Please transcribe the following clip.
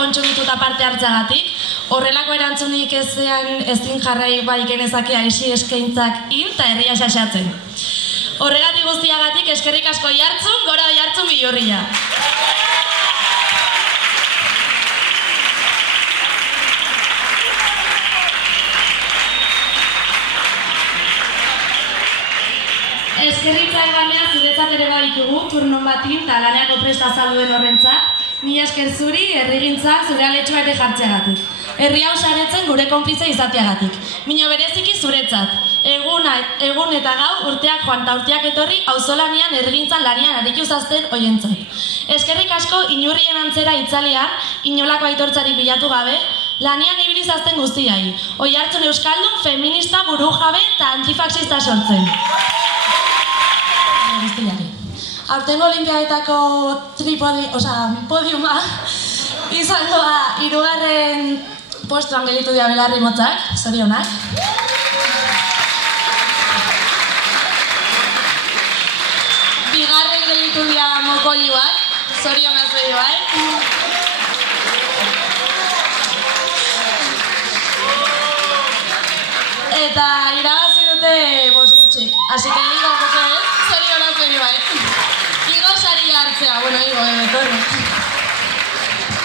kontsumituta parte hartzeagatik. Horrelako erantzunik ezin jarrai bai genezake aixi eskaintzak hil eta herria xaxatzen. Horregatik guztiagatik eskerrik asko Oiartzun, gora Oiartzun Bihurria. Eskerritza egamea zuretzat ere baditugu, turnon batin eta laneako presta zalduen horrentzat. Mila esker zuri, herrigintzak zure aletxoa ere jartzeagatik. Herri hau saretzen gure konplize izateagatik. Mino bereziki zuretzat. Egun eta gau urteak joan eta urteak etorri auzolanean herrigintzan lanian arikuzazten oientzat. Eskerrik asko Inurrien antzera itzalian, inolako aitortzarik bilatu gabe, lanian ibilizazten guztiai. Oiartzun euskaldun, feminista, burujabe eta antifaxista sortzen. Aurtengo olimpiadetako podiuma izango da 3. postuan gelditu dira Belarri Motzak, zorionak. Bigarren gelditu dira Mokoliuak, zorionak zuri bai. Eta irabazi dute Bosgutxik, así que digo, zorionak zuri bai. Igo sari hartzea, bueno, igo, etorri.